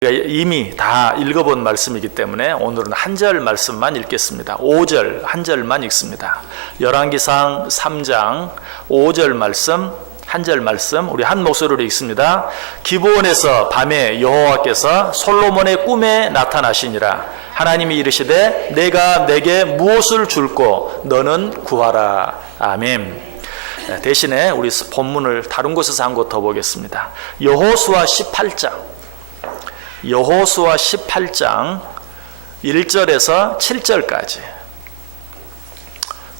이미 다 읽어본 말씀이기 때문에 오늘은 한 절 말씀만 읽겠습니다. 5절 한 절만 읽습니다. 열왕기상 3장 5절 말씀, 한 절 말씀 우리 한 목소리로 읽습니다. 기브온에서 밤에 여호와께서 솔로몬의 꿈에 나타나시니라. 하나님이 이르시되 내가 내게 무엇을 줄꼬 너는 구하라. 아멘. 대신에 우리 본문을 다른 곳에서 한 곳 더 보겠습니다. 여호수아 18장 1절에서 7절까지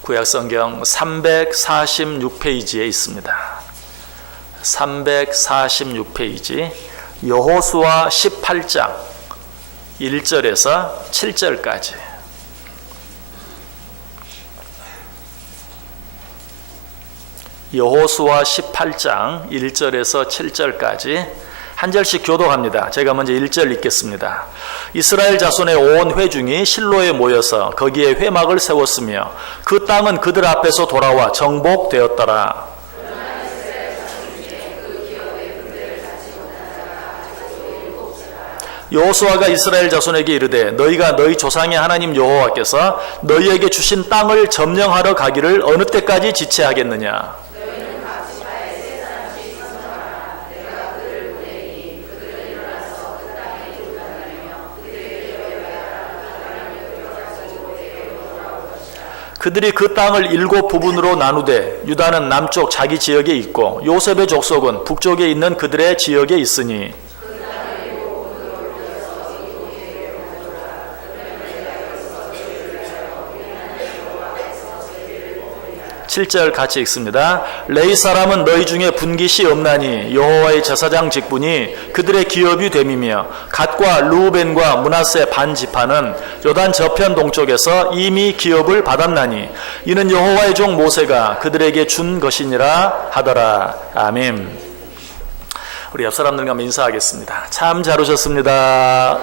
구약성경 346페이지에 있습니다. 346페이지 여호수아 18장 1절에서 7절까지 여호수아 18장 1절에서 7절까지 한 절씩 교독합니다. 제가 먼저 1절 읽겠습니다. 이스라엘 자손의 온 회중이 실로에 모여서 거기에 회막을 세웠으며 그 땅은 그들 앞에서 돌아와 정복되었더라. 여호수아가 이스라엘 자손에게 이르되 너희가 너희 조상의 하나님 여호와께서 너희에게 주신 땅을 점령하러 가기를 어느 때까지 지체하겠느냐. 그들이 그 땅을 7 부분으로 나누되 유다는 남쪽 자기 지역에 있고 요셉의 족속은 북쪽에 있는 그들의 지역에 있으니 7절 같이 읽습니다. 레위 사람은 너희 중에 분깃이 없나니 여호와의 제사장 직분이 그들의 기업이 됨이며 갓과 르우벤과 므낫세 반 지파는 요단 저편 동쪽에서 이미 기업을 받았나니 이는 여호와의 종 모세가 그들에게 준 것이니라 하더라. 아멘. 우리 옆 사람들과 인사하겠습니다. 참 잘 오셨습니다.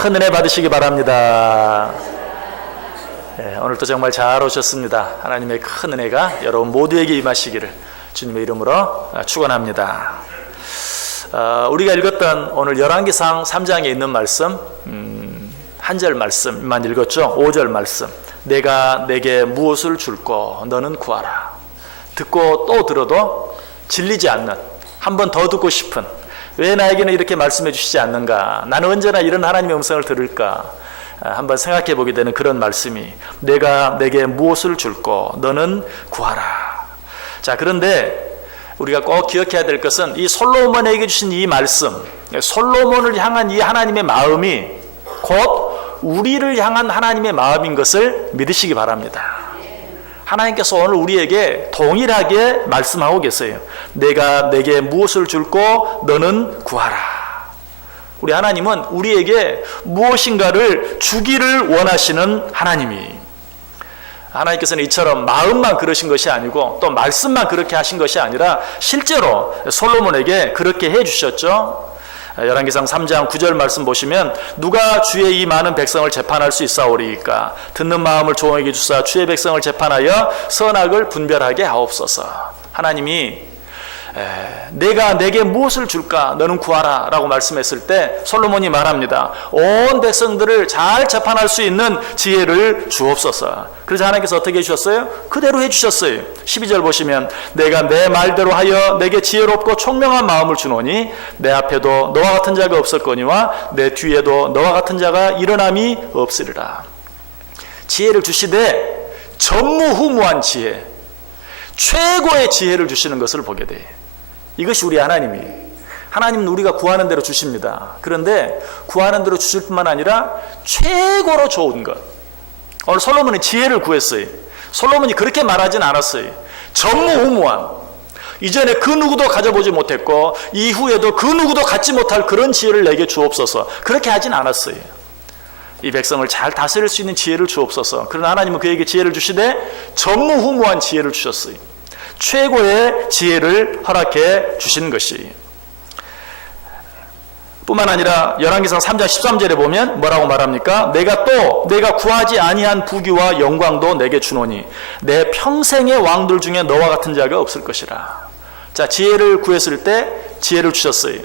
큰 은혜 받으시기 바랍니다. 오늘도 정말 잘 오셨습니다. 하나님의 큰 은혜가 여러분 모두에게 임하시기를 주님의 이름으로 축원합니다. 우리가 읽었던 오늘 열왕기상 3장에 있는 말씀 한 절 말씀만 읽었죠. 5절 말씀 내가 내게 무엇을 줄꼬 너는 구하라. 듣고 또 들어도 질리지 않는 한 번 더 듣고 싶은 왜 나에게는 이렇게 말씀해 주시지 않는가. 나는 언제나 이런 하나님의 음성을 들을까. 한번 생각해 보게 되는 그런 말씀이 내가 내게 무엇을 줄꼬 너는 구하라. 자, 그런데 우리가 꼭 기억해야 될 것은 이 솔로몬에게 주신 이 말씀, 솔로몬을 향한 이 하나님의 마음이 곧 우리를 향한 하나님의 마음인 것을 믿으시기 바랍니다. 하나님께서 오늘 우리에게 동일하게 말씀하고 계세요. 내가 내게 무엇을 줄꼬 너는 구하라. 우리 하나님은 우리에게 무엇인가를 주기를 원하시는 하나님이, 하나님께서는 이처럼 마음만 그러신 것이 아니고 또 말씀만 그렇게 하신 것이 아니라 실제로 솔로몬에게 그렇게 해주셨죠. 열왕기상 3장 9절 말씀 보시면 누가 주의 이 많은 백성을 재판할 수 있사오리이까. 듣는 마음을 조용하게 주사 주의 백성을 재판하여 선악을 분별하게 하옵소서. 하나님이 내가 내게 무엇을 줄까 너는 구하라 라고 말씀했을 때 솔로몬이 말합니다. 온 백성들을 잘 재판할 수 있는 지혜를 주옵소서. 그래서 하나님께서 어떻게 해주셨어요? 그대로 해주셨어요. 12절 보시면 내가 내 말대로 하여 내게 지혜롭고 총명한 마음을 주노니 내 앞에도 너와 같은 자가 없었거니와 내 뒤에도 너와 같은 자가 일어남이 없으리라. 지혜를 주시되 전무후무한 지혜, 최고의 지혜를 주시는 것을 보게 돼요. 이것이 우리 하나님은 우리가 구하는 대로 주십니다. 그런데 구하는 대로 주실 뿐만 아니라 최고로 좋은 것. 오늘 솔로몬이 지혜를 구했어요. 솔로몬이 그렇게 말하진 않았어요. 전무후무한, 이전에 그 누구도 가져보지 못했고 이후에도 그 누구도 갖지 못할 그런 지혜를 내게 주옵소서. 그렇게 하진 않았어요. 이 백성을 잘 다스릴 수 있는 지혜를 주옵소서. 그러나 하나님은 그에게 지혜를 주시되 전무후무한 지혜를 주셨어요. 최고의 지혜를 허락해 주신 것이, 뿐만 아니라 열왕기상 3장 13절에 보면 뭐라고 말합니까? 내가 구하지 아니한 부귀와 영광도 내게 주노니 내 평생의 왕들 중에 너와 같은 자가 없을 것이라. 자, 지혜를 구했을 때 지혜를 주셨어요.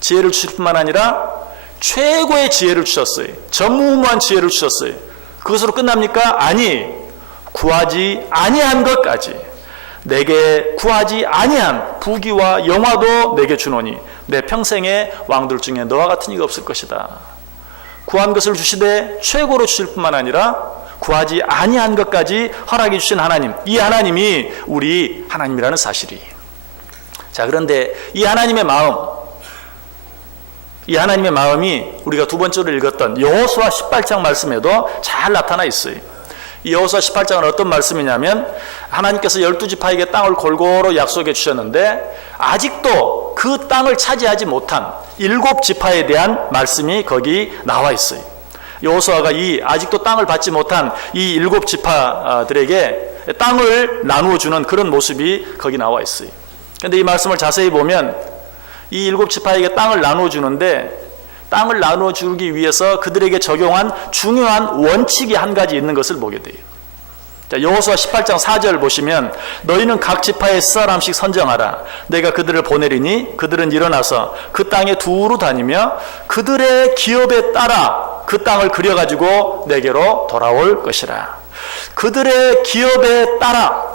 지혜를 주실 뿐만 아니라 최고의 지혜를 주셨어요. 전무후무한 지혜를 주셨어요. 그것으로 끝납니까? 아니, 구하지 아니한 것까지 내게 구하지 아니한 부귀와 영화도 내게 주노니 내 평생의 왕들 중에 너와 같은 이가 없을 것이다. 구한 것을 주시되 최고로 주실 뿐만 아니라 구하지 아니한 것까지 허락해 주신 하나님, 이 하나님이 우리 하나님이라는 사실이. 자, 그런데 이 하나님의 마음이 우리가 두 번째로 읽었던 여호수아 18장 말씀에도 잘 나타나 있어요. 이 여호수아 18장은 어떤 말씀이냐면 하나님께서 12지파에게 땅을 골고루 약속해 주셨는데 아직도 그 땅을 차지하지 못한 7지파에 대한 말씀이 거기 나와 있어요. 여호수아가 이 아직도 땅을 받지 못한 이 7지파들에게 땅을 나누어 주는 그런 모습이 거기 나와 있어요. 그런데 이 말씀을 자세히 보면 이 7지파에게 땅을 나누어 주는데 땅을 나누어 주기 위해서 그들에게 적용한 중요한 원칙이 한 가지 있는 것을 보게 돼요. 자, 여호수아 18장 4절 보시면 너희는 각 지파에 사람씩 선정하라. 내가 그들을 보내리니 그들은 일어나서 그 땅에 두루 다니며 그들의 기업에 따라 그 땅을 그려가지고 내게로 돌아올 것이라. 그들의 기업에 따라.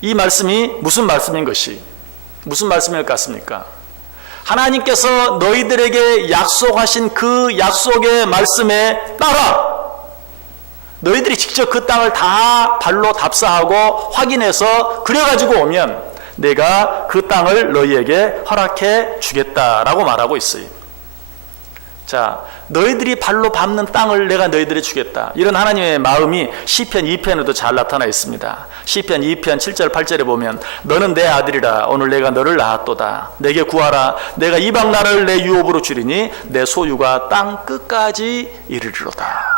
이 말씀이 무슨 말씀인 것 같습니까? 하나님께서 너희들에게 약속하신 그 약속의 말씀에 따라 너희들이 직접 그 땅을 다 발로 답사하고 확인해서 그려가지고 오면 내가 그 땅을 너희에게 허락해 주겠다라고 말하고 있어요. 자, 너희들이 발로 밟는 땅을 내가 너희들이 주겠다. 이런 하나님의 마음이 시편 2편에도 잘 나타나 있습니다. 시편 2편 7절 8절에 보면 너는 내 아들이라 오늘 내가 너를 낳았도다. 내게 구하라. 내가 이방 나라를 내 유업으로 주리니 내 소유가 땅 끝까지 이르리로다.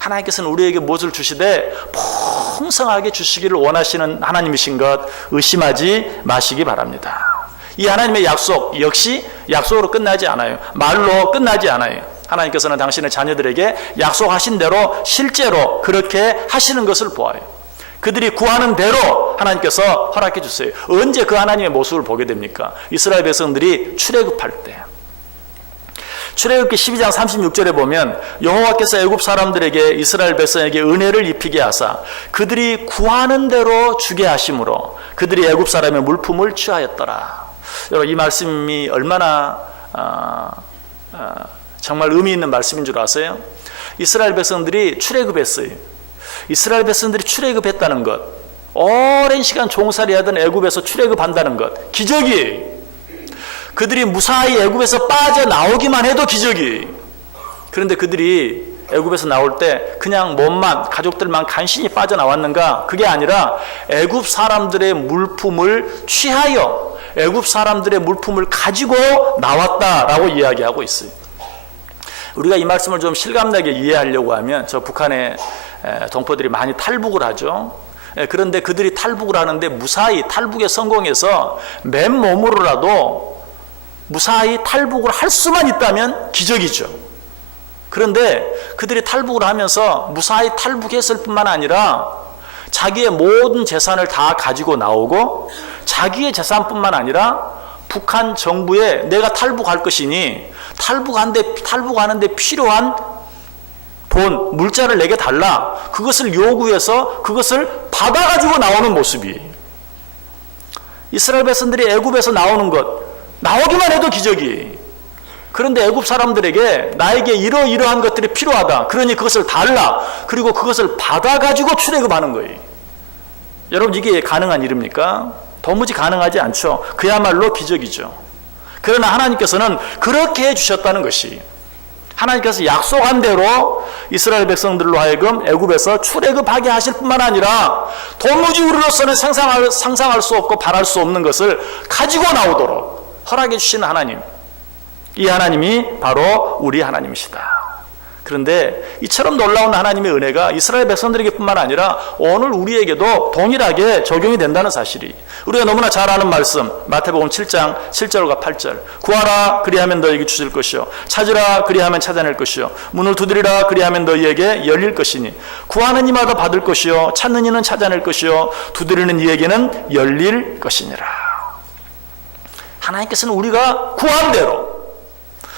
하나님께서는 우리에게 무엇을 주시되 풍성하게 주시기를 원하시는 하나님이신 것 의심하지 마시기 바랍니다. 이 하나님의 약속 역시 약속으로 끝나지 않아요. 말로 끝나지 않아요. 하나님께서는 당신의 자녀들에게 약속하신 대로 실제로 그렇게 하시는 것을 보아요. 그들이 구하는 대로 하나님께서 허락해 주세요. 언제 그 하나님의 모습을 보게 됩니까? 이스라엘 백성들이 출애굽할 때. 출애굽기 12장 36절에 보면 여호와께서 애굽 사람들에게 이스라엘 백성에게 은혜를 입히게 하사 그들이 구하는 대로 주게 하심으로 그들이 애굽 사람의 물품을 취하였더라. 여러분, 이 말씀이 얼마나 정말 의미 있는 말씀인 줄 아세요? 이스라엘 백성들이 출애굽했어요. 이스라엘 백성들이 출애굽했다는 것, 오랜 시간 종살이하던 애굽에서 출애굽한다는 것, 기적이에요. 그들이 무사히 애굽에서 빠져나오기만 해도 기적이. 그런데 그들이 애굽에서 나올 때 그냥 몸만, 가족들만 간신히 빠져나왔는가? 그게 아니라 애굽 사람들의 물품을 취하여 애굽 사람들의 물품을 가지고 나왔다라고 이야기하고 있어요. 우리가 이 말씀을 좀 실감나게 이해하려고 하면 저 북한의 동포들이 많이 탈북을 하죠. 그런데 그들이 탈북을 하는데 무사히 탈북에 성공해서 맨몸으로라도 무사히 탈북을 할 수만 있다면 기적이죠. 그런데 그들이 탈북을 하면서 무사히 탈북했을 뿐만 아니라 자기의 모든 재산을 다 가지고 나오고 자기의 재산뿐만 아니라 북한 정부에 내가 탈북할 것이니 탈북하는데 필요한 돈, 물자를 내게 달라. 그것을 요구해서 그것을 받아가지고 나오는 모습이. 이스라엘 백성들이 애굽에서 나오는 것, 나오기만 해도 기적이. 그런데 애굽 사람들에게 나에게 이러이러한 것들이 필요하다. 그러니 그것을 달라. 그리고 그것을 받아가지고 출애굽하는 거예요. 여러분, 이게 가능한 일입니까? 도무지 가능하지 않죠. 그야말로 기적이죠. 그러나 하나님께서는 그렇게 해주셨다는 것이, 하나님께서 약속한 대로 이스라엘 백성들로 하여금 애굽에서 출애굽하게 하실 뿐만 아니라 도무지 우리로서는 상상할 수 없고 바랄 수 없는 것을 가지고 나오도록 허락해 주신 하나님, 이 하나님이 바로 우리 하나님이시다. 그런데 이처럼 놀라운 하나님의 은혜가 이스라엘 백성들에게 뿐만 아니라 오늘 우리에게도 동일하게 적용이 된다는 사실이, 우리가 너무나 잘 아는 말씀, 마태복음 7장 7절과 8절. 구하라 그리하면 너희에게 주실 것이요, 찾으라 그리하면 찾아낼 것이요, 문을 두드리라 그리하면 너희에게 열릴 것이니 구하는 이마다 받을 것이요, 찾는 이는 찾아낼 것이요, 두드리는 이에게는 열릴 것이니라. 하나님께서는 우리가 구한 대로,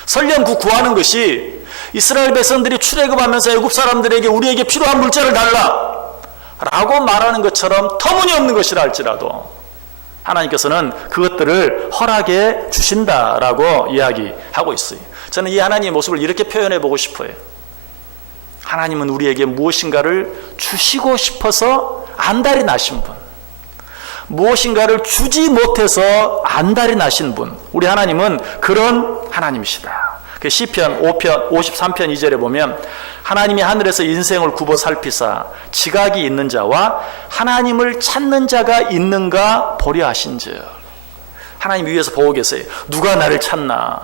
설령 그 구하는 것이 이스라엘 백성들이 출애굽하면서 애굽 사람들에게 우리에게 필요한 물자를 달라 라고 말하는 것처럼 터무니없는 것이라 할지라도 하나님께서는 그것들을 허락해 주신다라고 이야기하고 있어요. 저는 이 하나님의 모습을 이렇게 표현해 보고 싶어요. 하나님은 우리에게 무엇인가를 주시고 싶어서 안달이 나신 분, 무엇인가를 주지 못해서 안달이 나신 분, 우리 하나님은 그런 하나님이시다. 시편 53편 2절에 보면 하나님이 하늘에서 인생을 굽어 살피사 지각이 있는 자와 하나님을 찾는 자가 있는가 보려 하신즉. 하나님 위에서 보고 계세요. 누가 나를 찾나?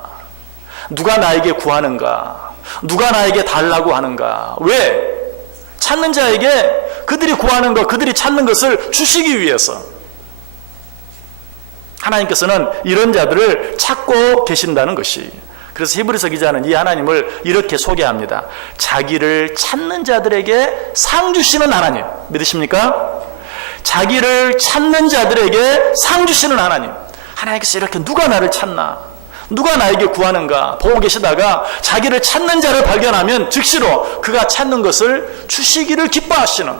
누가 나에게 구하는가? 누가 나에게 달라고 하는가? 왜? 찾는 자에게 그들이 구하는 것, 그들이 찾는 것을 주시기 위해서. 하나님께서는 이런 자들을 찾고 계신다는 것이. 그래서 히브리서 기자는 이 하나님을 이렇게 소개합니다. 자기를 찾는 자들에게 상 주시는 하나님. 믿으십니까? 자기를 찾는 자들에게 상 주시는 하나님. 하나님께서 이렇게 누가 나를 찾나? 누가 나에게 구하는가? 보고 계시다가 자기를 찾는 자를 발견하면 즉시로 그가 찾는 것을 주시기를 기뻐하시는,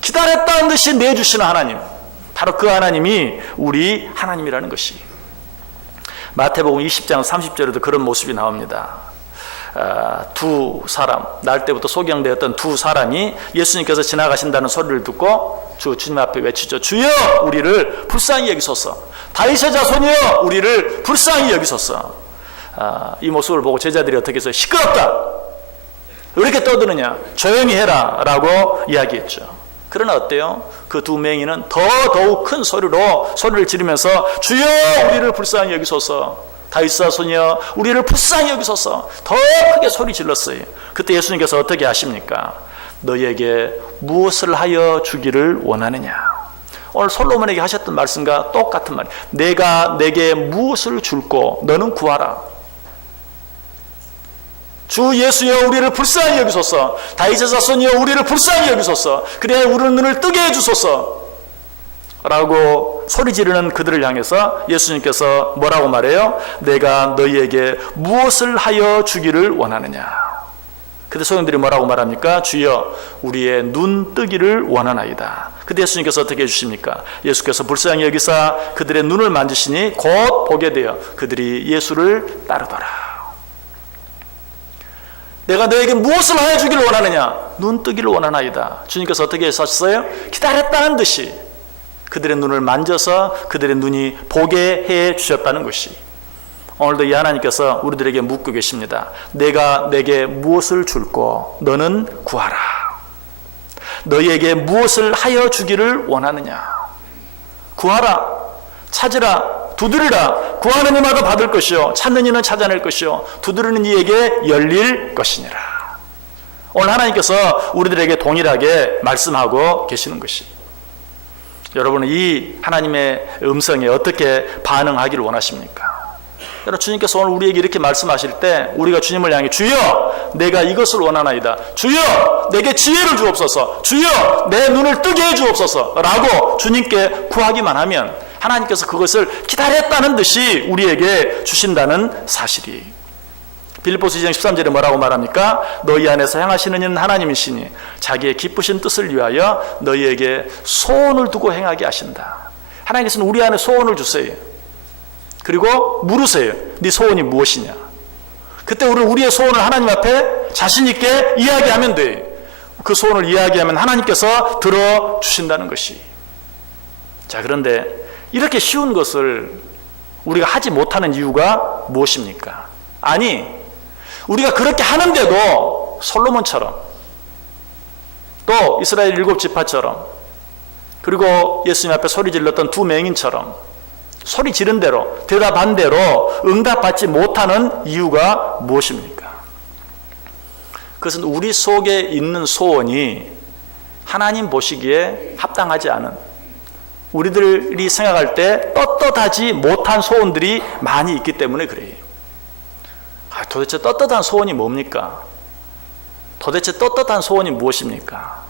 기다렸다는 듯이 내주시는 하나님. 바로 그 하나님이 우리 하나님이라는 것이. 마태복음 20장 30절에도 그런 모습이 나옵니다. 두 사람, 날 때부터 소경되었던 두 사람이 예수님께서 지나가신다는 소리를 듣고 주님 앞에 외치죠. 주여 우리를 불쌍히 여기소서. 다윗의 자손이여 우리를 불쌍히 여기소서. 이 모습을 보고 제자들이 어떻게 해서 시끄럽다, 왜 이렇게 떠드느냐, 조용히 해라 라고 이야기했죠. 그러나 어때요? 그 두 맹인은 더더욱 큰 소리를 지르면서 주여 우리를 불쌍히 여기소서, 다윗 자손이여 우리를 불쌍히 여기소서 더 크게 소리 질렀어요. 그때 예수님께서 어떻게 하십니까? 너희에게 무엇을 하여 주기를 원하느냐? 오늘 솔로몬에게 하셨던 말씀과 똑같은 말이에요. 내가 내게 무엇을 줄고 너는 구하라. 주 예수여 우리를 불쌍히 여기소서, 다윗의 자손이여 우리를 불쌍히 여기소서, 그래야 우리는 눈을 뜨게 해주소서 라고 소리 지르는 그들을 향해서 예수님께서 뭐라고 말해요? 내가 너희에게 무엇을 하여 주기를 원하느냐? 그때 소경들이 뭐라고 말합니까? 주여 우리의 눈 뜨기를 원하나이다. 그때 예수님께서 어떻게 해주십니까? 예수께서 불쌍히 여기사 그들의 눈을 만지시니 곧 보게 되어 그들이 예수를 따르더라. 내가 너에게 무엇을 하여 주기를 원하느냐? 눈 뜨기를 원하나이다. 주님께서 어떻게 하셨어요? 기다렸다는 듯이 그들의 눈을 만져서 그들의 눈이 보게 해 주셨다는 것이. 오늘도 이 하나님께서 우리들에게 묻고 계십니다. 내가 내게 무엇을 줄고 너는 구하라. 너희에게 무엇을 하여 주기를 원하느냐? 구하라, 찾으라, 두드리라. 구하는 이마다 받을 것이요 찾는 이는 찾아낼 것이요 두드리는 이에게 열릴 것이니라. 오늘 하나님께서 우리들에게 동일하게 말씀하고 계시는 것이. 여러분은 이 하나님의 음성에 어떻게 반응하기를 원하십니까? 여러분, 주님께서 오늘 우리에게 이렇게 말씀하실 때 우리가 주님을 향해 주여 내가 이것을 원하나이다, 주여 내게 지혜를 주옵소서, 주여 내 눈을 뜨게 해 주옵소서 라고 주님께 구하기만 하면 하나님께서 그것을 기다렸다는 듯이 우리에게 주신다는 사실이. 빌립보서 2장 13절에 뭐라고 말합니까? 너희 안에서 행하시는 이는 하나님이시니 자기의 기쁘신 뜻을 위하여 너희에게 소원을 두고 행하게 하신다. 하나님께서는 우리 안에 소원을 주세요. 그리고 물으세요. 네 소원이 무엇이냐? 그때 우리의 소원을 하나님 앞에 자신 있게 이야기하면 돼. 그 소원을 이야기하면 하나님께서 들어주신다는 것이. 자, 그런데 이렇게 쉬운 것을 우리가 하지 못하는 이유가 무엇입니까? 아니, 우리가 그렇게 하는데도 솔로몬처럼 또 이스라엘 7지파처럼 그리고 예수님 앞에 소리 질렀던 두 맹인처럼 소리 지른 대로 대답한 대로 응답받지 못하는 이유가 무엇입니까? 그것은 우리 속에 있는 소원이 하나님 보시기에 합당하지 않은, 우리들이 생각할 때 떳떳하지 못한 소원들이 많이 있기 때문에 그래요. 도대체 떳떳한 소원이 뭡니까? 도대체 떳떳한 소원이 무엇입니까?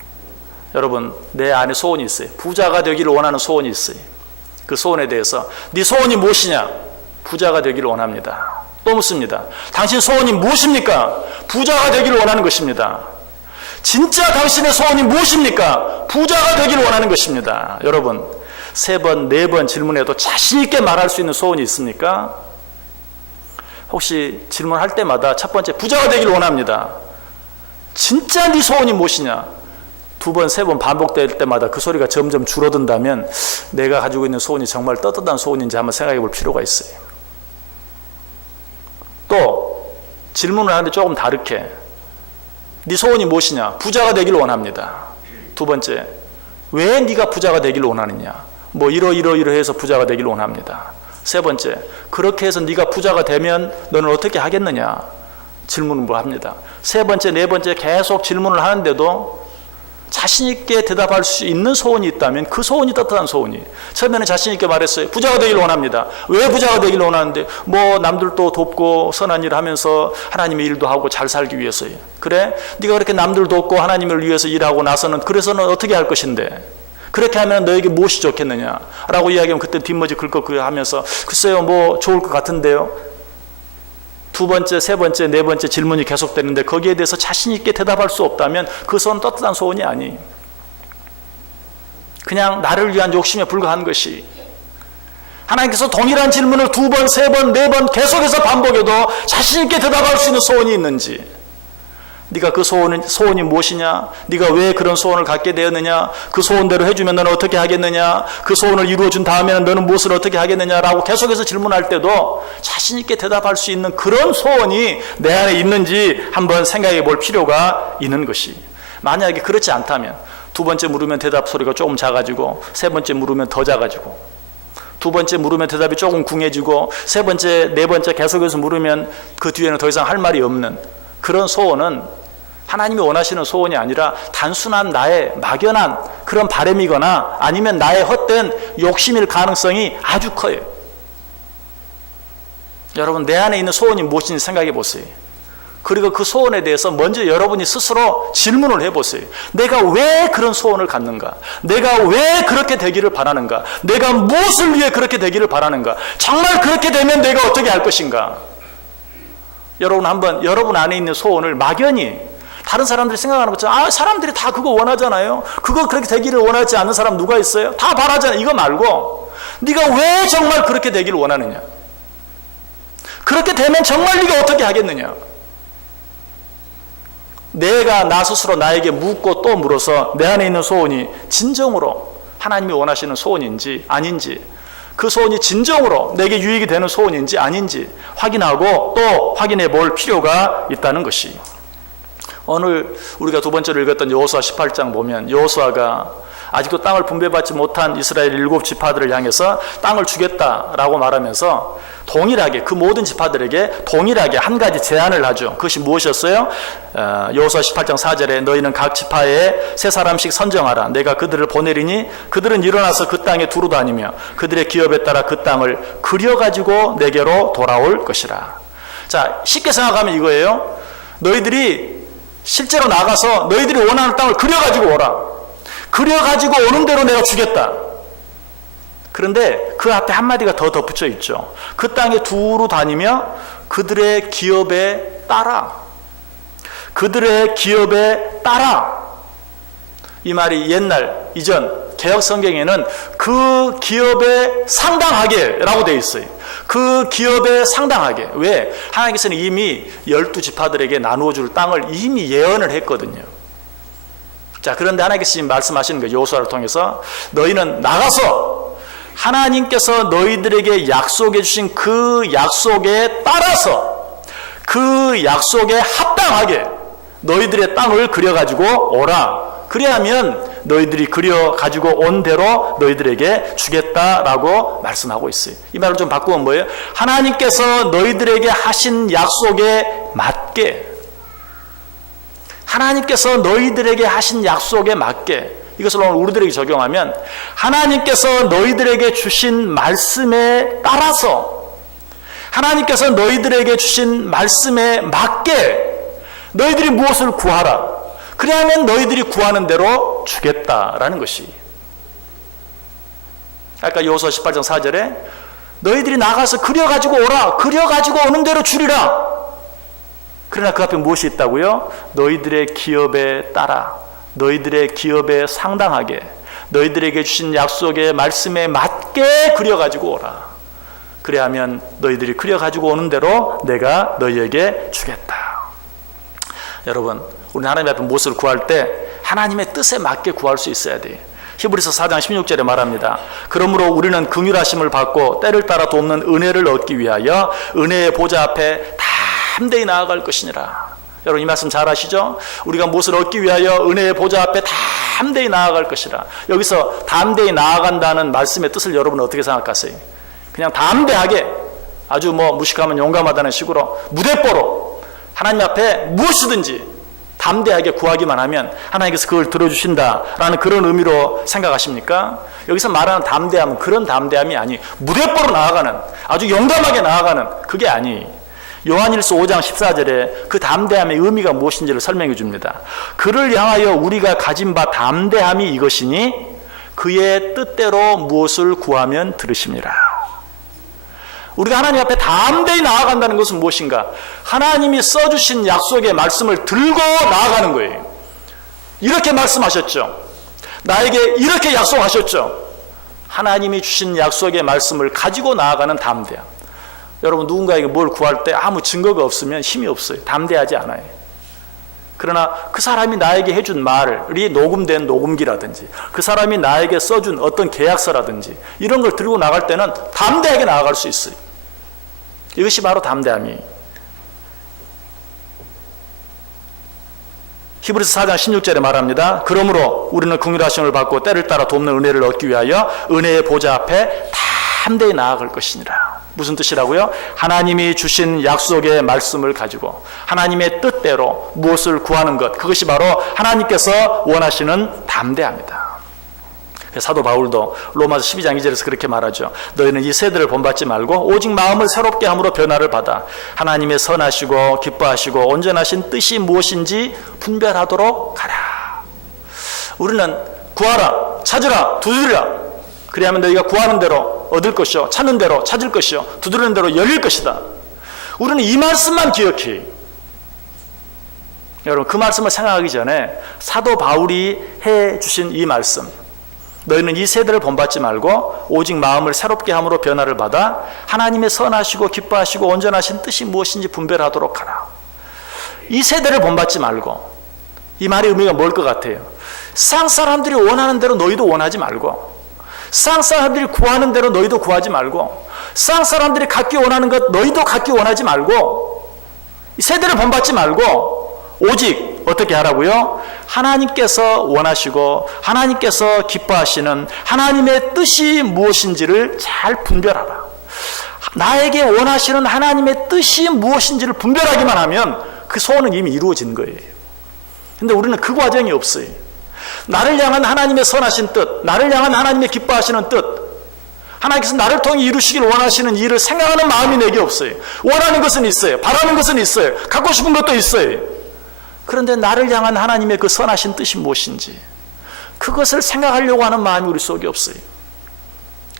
여러분, 내 안에 소원이 있어요. 부자가 되기를 원하는 소원이 있어요. 그 소원에 대해서 네 소원이 무엇이냐? 부자가 되기를 원합니다. 또 묻습니다. 당신 소원이 무엇입니까? 부자가 되기를 원하는 것입니다. 진짜 당신의 소원이 무엇입니까? 부자가 되기를 원하는 것입니다. 여러분, 3번, 4번 질문해도 자신 있게 말할 수 있는 소원이 있습니까? 혹시 질문할 때마다 첫 번째, 부자가 되기를 원합니다. 진짜 네 소원이 무엇이냐? 2번, 3번 반복될 때마다 그 소리가 점점 줄어든다면 내가 가지고 있는 소원이 정말 떳떳한 소원인지 한번 생각해 볼 필요가 있어요. 또 질문을 하는데 조금 다르게, 네 소원이 무엇이냐? 부자가 되기를 원합니다. 2번째, 왜 네가 부자가 되기를 원하느냐? 뭐 이러해서 부자가 되기를 원합니다. 3번째, 그렇게 해서 네가 부자가 되면 너는 어떻게 하겠느냐? 질문을 합니다. 3번째, 4번째 계속 질문을 하는데도 자신 있게 대답할 수 있는 소원이 있다면 그 소원이 떳떳한 소원이. 처음에는 자신 있게 말했어요. 부자가 되기를 원합니다. 왜 부자가 되기를 원하는데? 뭐 남들도 돕고 선한 일을 하면서 하나님의 일도 하고 잘 살기 위해서요. 그래? 네가 그렇게 남들 돕고 하나님을 위해서 일하고 나서는 그래서는 어떻게 할 것인데? 그렇게 하면 너에게 무엇이 좋겠느냐? 라고 이야기하면 그때 뒷머지 긁고 하면서 글쎄요, 뭐 좋을 것 같은데요. 2번째, 3번째, 4번째 질문이 계속되는데 거기에 대해서 자신 있게 대답할 수 없다면 그 소원은 떳떳한 소원이 아니에요. 그냥 나를 위한 욕심에 불과한 것이. 하나님께서 동일한 질문을 2번, 3번, 4번 계속해서 반복해도 자신 있게 대답할 수 있는 소원이 있는지, 네가 그 소원이 무엇이냐? 네가 왜 그런 소원을 갖게 되었느냐? 그 소원대로 해주면 너는 어떻게 하겠느냐? 그 소원을 이루어준 다음에는 너는 무엇을 어떻게 하겠느냐라고 계속해서 질문할 때도 자신 있게 대답할 수 있는 그런 소원이 내 안에 있는지 한번 생각해 볼 필요가 있는 것이. 만약에 그렇지 않다면 2번째 물으면 대답 소리가 조금 작아지고 3번째 물으면 더 작아지고 2번째 물으면 대답이 조금 궁해지고 3번째, 4번째 계속해서 물으면 그 뒤에는 더 이상 할 말이 없는 그런 소원은 하나님이 원하시는 소원이 아니라 단순한 나의 막연한 그런 바람이거나 아니면 나의 헛된 욕심일 가능성이 아주 커요. 여러분, 내 안에 있는 소원이 무엇인지 생각해 보세요. 그리고 그 소원에 대해서 먼저 여러분이 스스로 질문을 해보세요. 내가 왜 그런 소원을 갖는가? 내가 왜 그렇게 되기를 바라는가? 내가 무엇을 위해 그렇게 되기를 바라는가? 정말 그렇게 되면 내가 어떻게 할 것인가? 여러분, 한번 여러분 안에 있는 소원을 막연히 다른 사람들이 생각하는 것처럼 사람들이 다 그거 원하잖아요. 그거 그렇게 되기를 원하지 않는 사람 누가 있어요? 다 바라잖아요. 이거 말고 네가 왜 정말 그렇게 되기를 원하느냐? 그렇게 되면 정말 네가 어떻게 하겠느냐? 내가 나 스스로 나에게 묻고 또 물어서 내 안에 있는 소원이 진정으로 하나님이 원하시는 소원인지 아닌지, 그 소원이 진정으로 내게 유익이 되는 소원인지 아닌지 확인하고 또 확인해 볼 필요가 있다는 것이. 오늘 우리가 2번째로 읽었던 여호수아 18장 보면 여호수아가 아직도 땅을 분배받지 못한 이스라엘 7지파들을 향해서 땅을 주겠다라고 말하면서 동일하게 그 모든 지파들에게 동일하게 한 가지 제안을 하죠. 그것이 무엇이었어요? 여호수아 18장 4절에 너희는 각 지파에 3사람씩 선정하라. 내가 그들을 보내리니 그들은 일어나서 그 땅에 두루 다니며 그들의 기업에 따라 그 땅을 그려가지고 내게로 돌아올 것이라. 자, 쉽게 생각하면 이거예요. 너희들이 실제로 나가서 너희들이 원하는 땅을 그려가지고 오라. 그려가지고 오는 대로 내가 주겠다. 그런데 그 앞에 한마디가 더 덧붙여 있죠. 그 땅에 두루 다니며 그들의 기업에 따라. 그들의 기업에 따라. 이 말이 옛날 이전 개역 성경에는 그 기업에 상당하게 라고 되어 있어요. 그 기업에 상당하게. 왜? 하나님께서는 이미 12지파들에게 나누어 줄 땅을 이미 예언을 했거든요. 자, 그런데 하나님께서 지금 말씀하시는 거예요. 여호수아를 통해서 너희는 나가서 하나님께서 너희들에게 약속해 주신 그 약속에 따라서 그 약속에 합당하게 너희들의 땅을 그려가지고 오라. 그래야면 너희들이 그려가지고 온 대로 너희들에게 주겠다라고 말씀하고 있어요. 이 말을 좀 바꾸면 뭐예요? 하나님께서 너희들에게 하신 약속에 맞게, 하나님께서 너희들에게 하신 약속에 맞게, 이것을 오늘 우리들에게 적용하면 하나님께서 너희들에게 주신 말씀에 따라서, 하나님께서 너희들에게 주신 말씀에 맞게 너희들이 무엇을 구하라. 그래야면 너희들이 구하는 대로 주겠다라는 것이. 아까 여호수아 18장 4절에 너희들이 나가서 그려가지고 오라. 그려가지고 오는 대로 주리라. 그러나 그 앞에 무엇이 있다고요? 너희들의 기업에 따라, 너희들의 기업에 상당하게, 너희들에게 주신 약속의 말씀에 맞게 그려가지고 오라. 그래야면 너희들이 그려가지고 오는 대로 내가 너희에게 주겠다. 여러분, 우리 하나님 앞에 무엇을 구할 때 하나님의 뜻에 맞게 구할 수 있어야 돼요. 히브리서 4장 16절에 말합니다. 그러므로 우리는 긍휼하심을 받고 때를 따라 돕는 은혜를 얻기 위하여 은혜의 보좌 앞에 담대히 나아갈 것이니라. 여러분, 이 말씀 잘 아시죠? 우리가 무엇을 얻기 위하여 은혜의 보좌 앞에 담대히 나아갈 것이라. 여기서 담대히 나아간다는 말씀의 뜻을 여러분 어떻게 생각하세요? 그냥 담대하게, 아주 무식하면 용감하다는 식으로 무대뽀로 하나님 앞에 무엇이든지 담대하게 구하기만 하면 하나님께서 그걸 들어주신다라는 그런 의미로 생각하십니까? 여기서 말하는 담대함은 그런 담대함이 아니, 무대뽀로 나아가는, 아주 용감하게 나아가는, 그게 아니. 요한일서 5장 14절에 그 담대함의 의미가 무엇인지를 설명해 줍니다. 그를 향하여 우리가 가진 바 담대함이 이것이니 그의 뜻대로 무엇을 구하면 들으십니다. 우리가 하나님 앞에 담대히 나아간다는 것은 무엇인가? 하나님이 써주신 약속의 말씀을 들고 나아가는 거예요. 이렇게 말씀하셨죠. 나에게 이렇게 약속하셨죠. 하나님이 주신 약속의 말씀을 가지고 나아가는 담대함. 여러분, 누군가에게 뭘 구할 때 아무 증거가 없으면 힘이 없어요. 담대하지 않아요. 그러나 그 사람이 나에게 해준 말이 녹음된 녹음기라든지, 그 사람이 나에게 써준 어떤 계약서라든지 이런 걸 들고 나갈 때는 담대하게 나아갈 수 있어요. 이것이 바로 담대함이에요. 히브리서 4장 16절에 말합니다. 그러므로 우리는 긍휼하심을 받고 때를 따라 돕는 은혜를 얻기 위하여 은혜의 보좌 앞에 담대히 나아갈 것이니라. 무슨 뜻이라고요? 하나님이 주신 약속의 말씀을 가지고 하나님의 뜻대로 무엇을 구하는 것, 그것이 바로 하나님께서 원하시는 담대함이다. 사도 바울도 로마서 12장 2절에서 그렇게 말하죠. 너희는 이 세대를 본받지 말고 오직 마음을 새롭게 함으로 변화를 받아 하나님의 선하시고 기뻐하시고 온전하신 뜻이 무엇인지 분별하도록 하라. 우리는 구하라, 찾으라, 두드리라. 그리하면 너희가 구하는 대로 얻을 것이요, 찾는 대로 찾을 것이요, 두드리는 대로 열릴 것이다. 우리는 이 말씀만 기억해. 여러분, 그 말씀을 생각하기 전에 사도 바울이 해주신 이 말씀, 너희는 이 세대를 본받지 말고 오직 마음을 새롭게 함으로 변화를 받아 하나님의 선하시고 기뻐하시고 온전하신 뜻이 무엇인지 분별하도록 하라. 이 세대를 본받지 말고, 이 말의 의미가 뭘 것 같아요? 세상 사람들이 원하는 대로 너희도 원하지 말고, 세상 사람들이 구하는 대로 너희도 구하지 말고, 세상 사람들이 갖기 원하는 것 너희도 갖기 원하지 말고, 이 세대를 본받지 말고 오직 어떻게 하라고요? 하나님께서 원하시고 하나님께서 기뻐하시는 하나님의 뜻이 무엇인지를 잘 분별하라. 나에게 원하시는 하나님의 뜻이 무엇인지를 분별하기만 하면 그 소원은 이미 이루어진 거예요. 근데 우리는 그 과정이 없어요. 나를 향한 하나님의 선하신 뜻, 나를 향한 하나님의 기뻐하시는 뜻, 하나님께서 나를 통해 이루시길 원하시는 일을 생각하는 마음이 내게 없어요. 원하는 것은 있어요. 바라는 것은 있어요. 갖고 싶은 것도 있어요. 그런데 나를 향한 하나님의 그 선하신 뜻이 무엇인지 그것을 생각하려고 하는 마음이 우리 속에 없어요.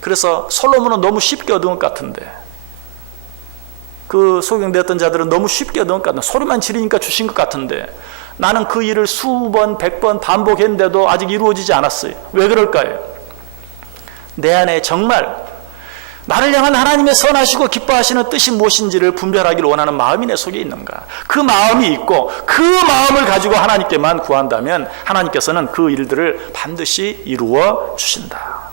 그래서 솔로몬은 너무 쉽게 얻은 것 같은데, 그 소경되었던 자들은 너무 쉽게 얻은 것 같은데, 소리만 지르니까 주신 것 같은데, 나는 그 일을 수번, 100번 반복했는데도 아직 이루어지지 않았어요. 왜 그럴까요? 내 안에 정말 나를 향한 하나님의 선하시고 기뻐하시는 뜻이 무엇인지를 분별하기를 원하는 마음이 내 속에 있는가? 그 마음이 있고 그 마음을 가지고 하나님께만 구한다면 하나님께서는 그 일들을 반드시 이루어 주신다.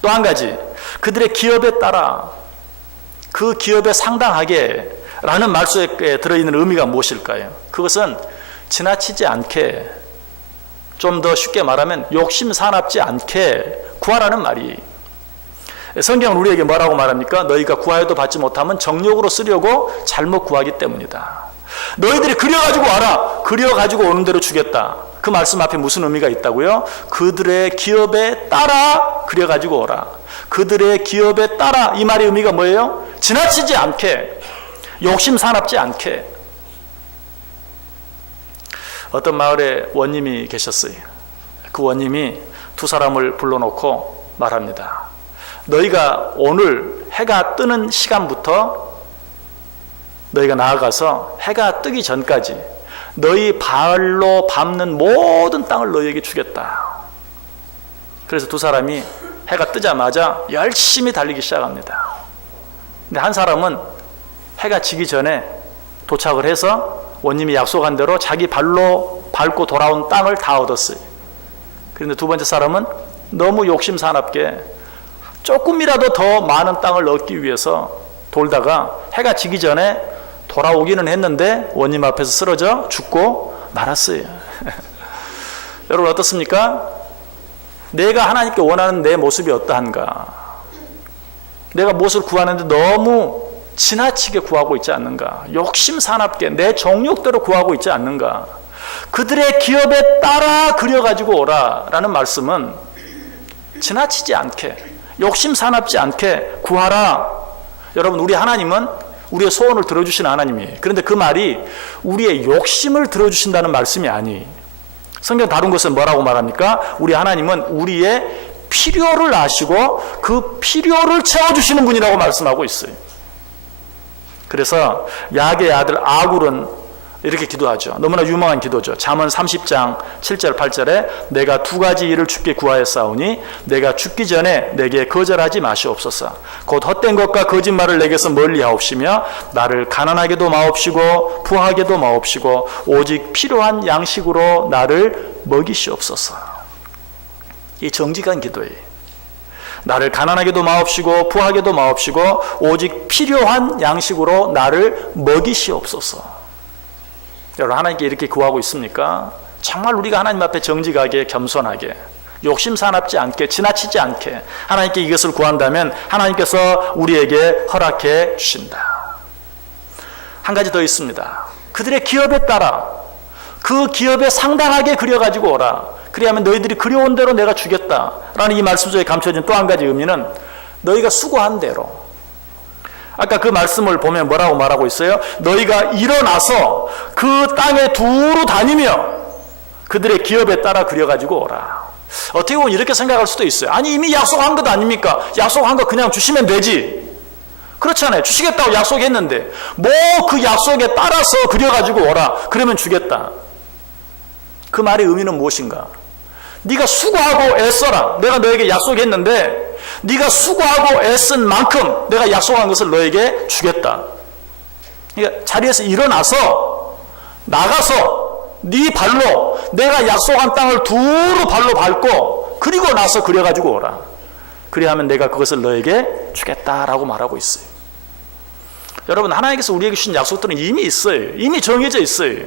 또 한 가지, 그들의 기업에 따라, 그 기업에 상당하게 라는 말 속에 들어있는 의미가 무엇일까요? 그것은 지나치지 않게, 좀 더 쉽게 말하면 욕심 사납지 않게 구하라는 말이. 성경은 우리에게 뭐라고 말합니까? 너희가 구하여도 받지 못하면 정욕으로 쓰려고 잘못 구하기 때문이다. 너희들이 그려가지고 와라. 그려가지고 오는 대로 주겠다. 그 말씀 앞에 무슨 의미가 있다고요? 그들의 기업에 따라 그려가지고 오라. 그들의 기업에 따라, 이 말의 의미가 뭐예요? 지나치지 않게, 욕심 사납지 않게. 어떤 마을에 원님이 계셨어요. 그 원님이 두 사람을 불러놓고 말합니다. 너희가 오늘 해가 뜨는 시간부터 너희가 나아가서 해가 뜨기 전까지 너희 발로 밟는 모든 땅을 너희에게 주겠다. 그래서 두 사람이 해가 뜨자마자 열심히 달리기 시작합니다. 근데 한 사람은 해가 지기 전에 도착을 해서 원님이 약속한 대로 자기 발로 밟고 돌아온 땅을 다 얻었어요. 그런데 두 번째 사람은 너무 욕심사납게 조금이라도 더 많은 땅을 얻기 위해서 돌다가 해가 지기 전에 돌아오기는 했는데 원님 앞에서 쓰러져 죽고 말았어요. 여러분 어떻습니까? 내가 하나님께 원하는 내 모습이 어떠한가? 내가 무엇을 구하는데 너무 지나치게 구하고 있지 않는가? 욕심사납게 내 정욕대로 구하고 있지 않는가? 그들의 기업에 따라 그려가지고 오라 라는 말씀은 지나치지 않게 욕심사납지 않게 구하라. 여러분 우리 하나님은 우리의 소원을 들어주시는 하나님이에요. 그런데 그 말이 우리의 욕심을 들어주신다는 말씀이 아니에요. 성경 다룬 것은 뭐라고 말합니까? 우리 하나님은 우리의 필요를 아시고 그 필요를 채워주시는 분이라고 말씀하고 있어요. 그래서 야게의 아들 아굴은 이렇게 기도하죠. 너무나 유명한 기도죠. 잠언 30장 7절 8절에 내가 두 가지 일을 주께 구하였사오니 내가 죽기 전에 내게 거절하지 마시옵소서. 곧 헛된 것과 거짓말을 내게서 멀리하옵시며 나를 가난하게도 마옵시고 부하게도 마옵시고 오직 필요한 양식으로 나를 먹이시옵소서. 이 정직한 기도예요. 나를 가난하게도 마옵시고 부하게도 마옵시고 오직 필요한 양식으로 나를 먹이시옵소서. 여러분 하나님께 이렇게 구하고 있습니까? 정말 우리가 하나님 앞에 정직하게 겸손하게 욕심사납지 않게 지나치지 않게 하나님께 이것을 구한다면 하나님께서 우리에게 허락해 주신다. 한 가지 더 있습니다. 그들의 기업에 따라 그 기업에 상당하게 그려가지고 오라. 그리하면 너희들이 그려온 대로 내가 주겠다라는 이 말씀 속에 감춰진 또 한 가지 의미는 너희가 수고한 대로. 아까 그 말씀을 보면 뭐라고 말하고 있어요? 너희가 일어나서 그 땅에 두루 다니며 그들의 기업에 따라 그려가지고 오라. 어떻게 보면 이렇게 생각할 수도 있어요. 아니 이미 약속한 것 아닙니까? 약속한 거 그냥 주시면 되지. 그렇잖아요. 주시겠다고 약속했는데 뭐 그 약속에 따라서 그려가지고 오라. 그러면 주겠다. 그 말의 의미는 무엇인가? 네가 수고하고 애써라. 내가 너에게 약속했는데 네가 수고하고 애쓴 만큼 내가 약속한 것을 너에게 주겠다. 그러니까 자리에서 일어나서 나가서 네 발로 내가 약속한 땅을 두루 발로 밟고 그리고 나서 그려가지고 오라. 그리하면 내가 그것을 너에게 주겠다라고 말하고 있어요. 여러분 하나님께서 우리에게 주신 약속들은 이미 있어요. 이미 정해져 있어요.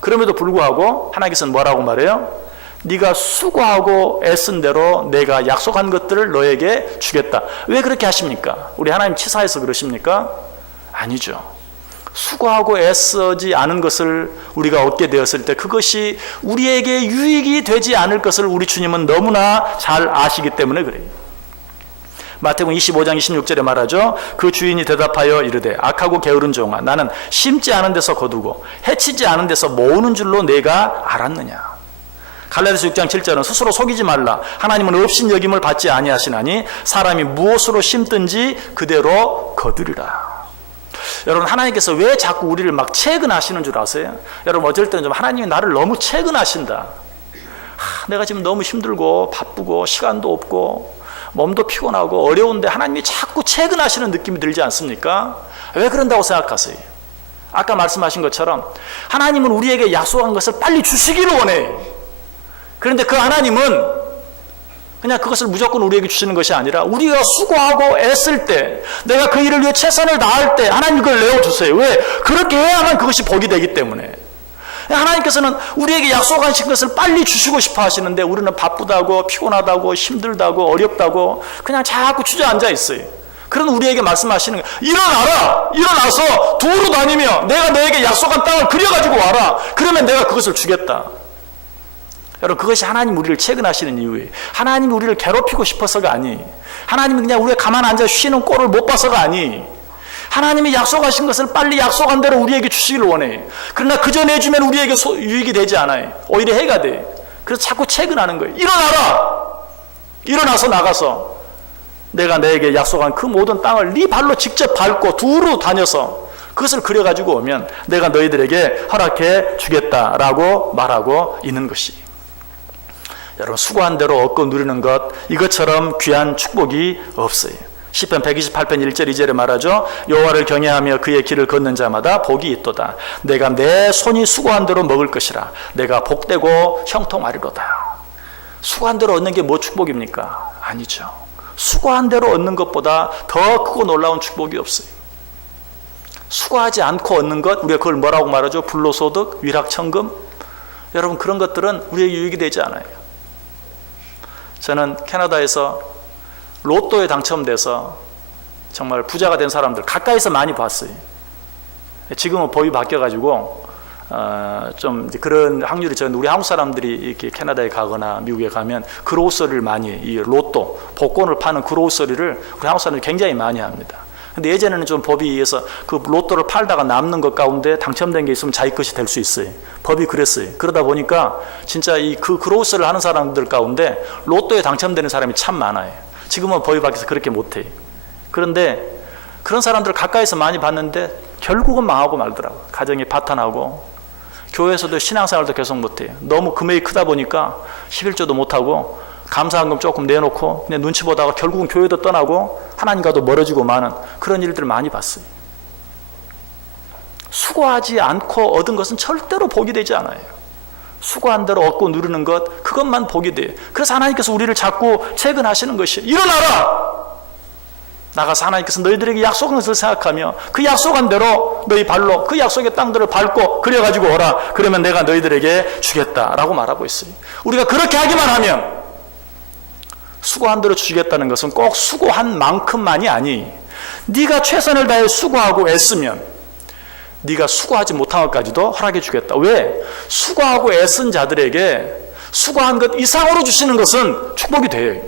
그럼에도 불구하고 하나님께서는 뭐라고 말해요? 네가 수고하고 애쓴 대로 내가 약속한 것들을 너에게 주겠다. 왜 그렇게 하십니까? 우리 하나님 치사해서 그러십니까? 아니죠. 수고하고 애쓰지 않은 것을 우리가 얻게 되었을 때 그것이 우리에게 유익이 되지 않을 것을 우리 주님은 너무나 잘 아시기 때문에 그래요. 마태복음 25장 26절에 말하죠. 그 주인이 대답하여 이르되 악하고 게으른 종아 나는 심지 않은 데서 거두고 해치지 않은 데서 모으는 줄로 내가 알았느냐. 갈라디아서 6장 7절은 스스로 속이지 말라. 하나님은 없인 여김을 받지 아니하시나니 사람이 무엇으로 심든지 그대로 거두리라. 여러분 하나님께서 왜 자꾸 우리를 막 채근하시는 줄 아세요? 여러분 어쩔 때는 좀 하나님이 나를 너무 채근하신다. 내가 지금 너무 힘들고 바쁘고 시간도 없고 몸도 피곤하고 어려운데 하나님이 자꾸 채근하시는 느낌이 들지 않습니까? 왜 그런다고 생각하세요? 아까 말씀하신 것처럼 하나님은 우리에게 약속한 것을 빨리 주시기를 원해요. 그런데 그 하나님은 그냥 그것을 무조건 우리에게 주시는 것이 아니라 우리가 수고하고 애쓸 때 내가 그 일을 위해 최선을 다할 때 하나님 그걸 내어주세요. 왜? 그렇게 해야만 그것이 복이 되기 때문에. 하나님께서는 우리에게 약속하신 것을 빨리 주시고 싶어 하시는데 우리는 바쁘다고 피곤하다고 힘들다고 어렵다고 그냥 자꾸 주저앉아 있어요. 그런 우리에게 말씀하시는 거예요. 일어나라. 일어나서 두루 다니며 내가 너에게 약속한 땅을 그려가지고 와라. 그러면 내가 그것을 주겠다. 여러분 그것이 하나님 우리를 채근하시는 이유예요. 하나님이 우리를 괴롭히고 싶어서가 아니. 하나님이 그냥 우리가 가만 앉아 쉬는 꼴을 못 봐서가 아니. 하나님이 약속하신 것을 빨리 약속한 대로 우리에게 주시기를 원해. 그러나 그저 내주면 우리에게 유익이 되지 않아요. 오히려 해가 돼. 그래서 자꾸 채근하는 거예요. 일어나라. 일어나서 나가서 내가 너에게 약속한 그 모든 땅을 네 발로 직접 밟고 두루 다녀서 그것을 그려가지고 오면 내가 너희들에게 허락해 주겠다라고 말하고 있는 것이, 여러분, 수고한 대로 얻고 누리는 것, 이것처럼 귀한 축복이 없어요. 시편 128편 1절 2절에 말하죠. 여호와를 경외하며 그의 길을 걷는 자마다 복이 있도다. 내가 내 손이 수고한 대로 먹을 것이라. 내가 복되고 형통하리로다. 수고한 대로 얻는 게 뭐 축복입니까? 아니죠. 수고한 대로 얻는 것보다 더 크고 놀라운 축복이 없어요. 수고하지 않고 얻는 것, 우리가 그걸 뭐라고 말하죠? 불로소득, 위락천금. 여러분, 그런 것들은 우리에게 유익이 되지 않아요. 저는 캐나다에서 로또에 당첨돼서 정말 부자가 된 사람들 가까이서 많이 봤어요. 지금은 법이 바뀌어가지고 좀 그런 확률이, 저는 우리 한국 사람들이 이렇게 캐나다에 가거나 미국에 가면 그로서리를 많이, 이 로또 복권을 파는 그로서리를 우리 한국 사람들이 굉장히 많이 합니다. 근데 예전에는 좀 법에 의해서 그 로또를 팔다가 남는 것 가운데 당첨된 게 있으면 자기 것이 될 수 있어요. 법이 그랬어요. 그러다 보니까 진짜 이 그 그로스를 하는 사람들 가운데 로또에 당첨되는 사람이 참 많아요. 지금은 법이 바뀌어서 그렇게 못해요. 그런데 그런 사람들 가까이서 많이 봤는데 결국은 망하고 말더라고요. 가정이 파탄하고, 교회에서도 신앙생활도 계속 못해요. 너무 금액이 크다 보니까 11조도 못하고 감사한금 조금 내놓고 그냥 눈치 보다가 결국은 교회도 떠나고 하나님과도 멀어지고 마는 그런 일들을 많이 봤어요. 수고하지 않고 얻은 것은 절대로 복이 되지 않아요. 수고한 대로 얻고 누리는 것, 그것만 복이 돼요. 그래서 하나님께서 우리를 자꾸 채근하시는 것이에요. 일어나라! 나가서 하나님께서 너희들에게 약속한 것을 생각하며 그 약속한 대로 너희 발로 그 약속의 땅들을 밟고 그려가지고 오라. 그러면 내가 너희들에게 주겠다라고 말하고 있어요. 우리가 그렇게 하기만 하면, 수고한 대로 주겠다는 것은 꼭 수고한 만큼만이 아니, 네가 최선을 다해 수고하고 애쓰면 네가 수고하지 못한 것까지도 허락해 주겠다. 왜? 수고하고 애쓴 자들에게 수고한 것 이상으로 주시는 것은 축복이 돼요.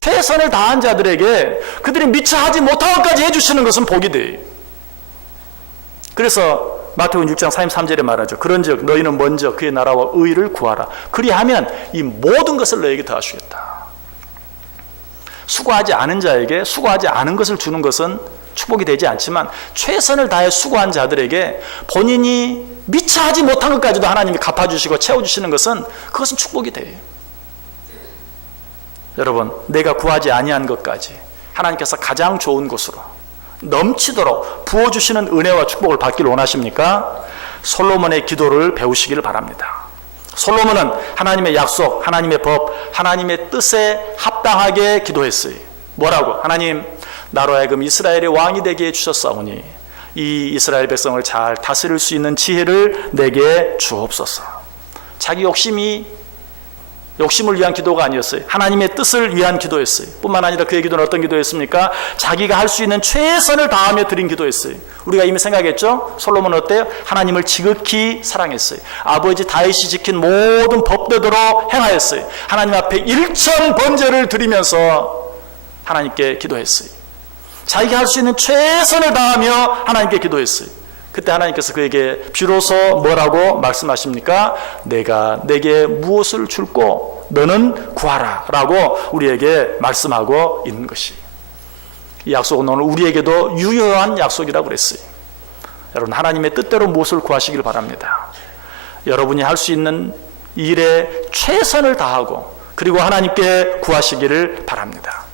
최선을 다한 자들에게 그들이 미처 하지 못한 것까지 해주시는 것은 복이 돼요. 그래서 마태복음 6장 33절에 말하죠. 그런즉 너희는 먼저 그의 나라와 의를 구하라. 그리하면 이 모든 것을 너에게 더하시겠다. 수고하지 않은 자에게 수고하지 않은 것을 주는 것은 축복이 되지 않지만, 최선을 다해 수고한 자들에게 본인이 미처 하지 못한 것까지도 하나님이 갚아주시고 채워주시는 것은, 그것은 축복이 돼요. 여러분, 내가 구하지 아니한 것까지 하나님께서 가장 좋은 것으로 넘치도록 부어주시는 은혜와 축복을 받기를 원하십니까? 솔로몬의 기도를 배우시기를 바랍니다. 솔로몬은 하나님의 약속, 하나님의 법, 하나님의 뜻에 합당하게 기도했어요. 뭐라고? 하나님, 나로 하여금 이스라엘의 왕이 되게 해주셨사오니 이 이스라엘 백성을 잘 다스릴 수 있는 지혜를 내게 주옵소서. 자기 욕심을 위한 기도가 아니었어요. 하나님의 뜻을 위한 기도였어요. 뿐만 아니라 그의 기도는 어떤 기도였습니까? 자기가 할 수 있는 최선을 다하며 드린 기도였어요. 우리가 이미 생각했죠? 솔로몬은 어때요? 하나님을 지극히 사랑했어요. 아버지 다윗이 지킨 모든 법대로 행하였어요. 하나님 앞에 일천 번제를 드리면서 하나님께 기도했어요. 자기가 할 수 있는 최선을 다하며 하나님께 기도했어요. 그때 하나님께서 그에게 비로소 뭐라고 말씀하십니까? 내가 내게 무엇을 줄고 너는 구하라 라고 우리에게 말씀하고 있는 것이, 이 약속은 오늘 우리에게도 유효한 약속이라고 그랬어요. 여러분, 하나님의 뜻대로 무엇을 구하시길 바랍니다. 여러분이 할 수 있는 일에 최선을 다하고 그리고 하나님께 구하시기를 바랍니다.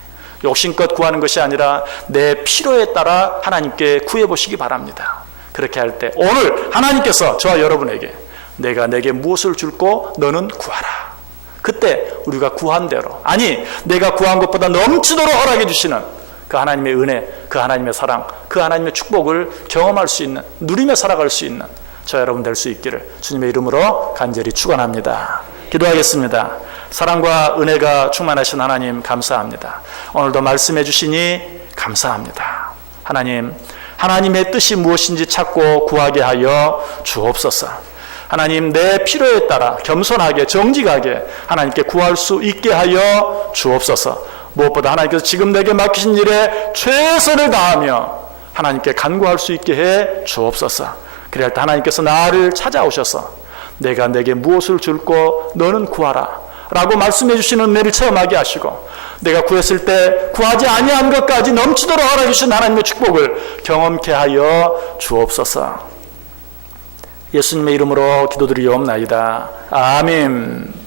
욕심껏 구하는 것이 아니라 내 필요에 따라 하나님께 구해보시기 바랍니다. 그렇게 할 때 오늘 하나님께서 저와 여러분에게 내가 내게 무엇을 줄고 너는 구하라. 그때 우리가 구한 대로, 아니 내가 구한 것보다 넘치도록 허락해 주시는 그 하나님의 은혜, 그 하나님의 사랑, 그 하나님의 축복을 경험할 수 있는, 누리며 살아갈 수 있는 저 여러분 될 수 있기를 주님의 이름으로 간절히 축원합니다. 기도하겠습니다. 사랑과 은혜가 충만하신 하나님 감사합니다. 오늘도 말씀해 주시니 감사합니다. 하나님, 하나님의 뜻이 무엇인지 찾고 구하게 하여 주옵소서. 하나님, 내 필요에 따라 겸손하게 정직하게 하나님께 구할 수 있게 하여 주옵소서. 무엇보다 하나님께서 지금 내게 맡기신 일에 최선을 다하며 하나님께 간구할 수 있게 해 주옵소서. 그럴 때 하나님께서 나를 찾아오셔서 내가 내게 무엇을 줄고 너는 구하라 라고 말씀해 주시는 은혜를 체험하게 하시고 내가 구했을 때 구하지 아니한 것까지 넘치도록 허락해 주신 하나님의 축복을 경험케 하여 주옵소서. 예수님의 이름으로 기도드리옵나이다. 아멘.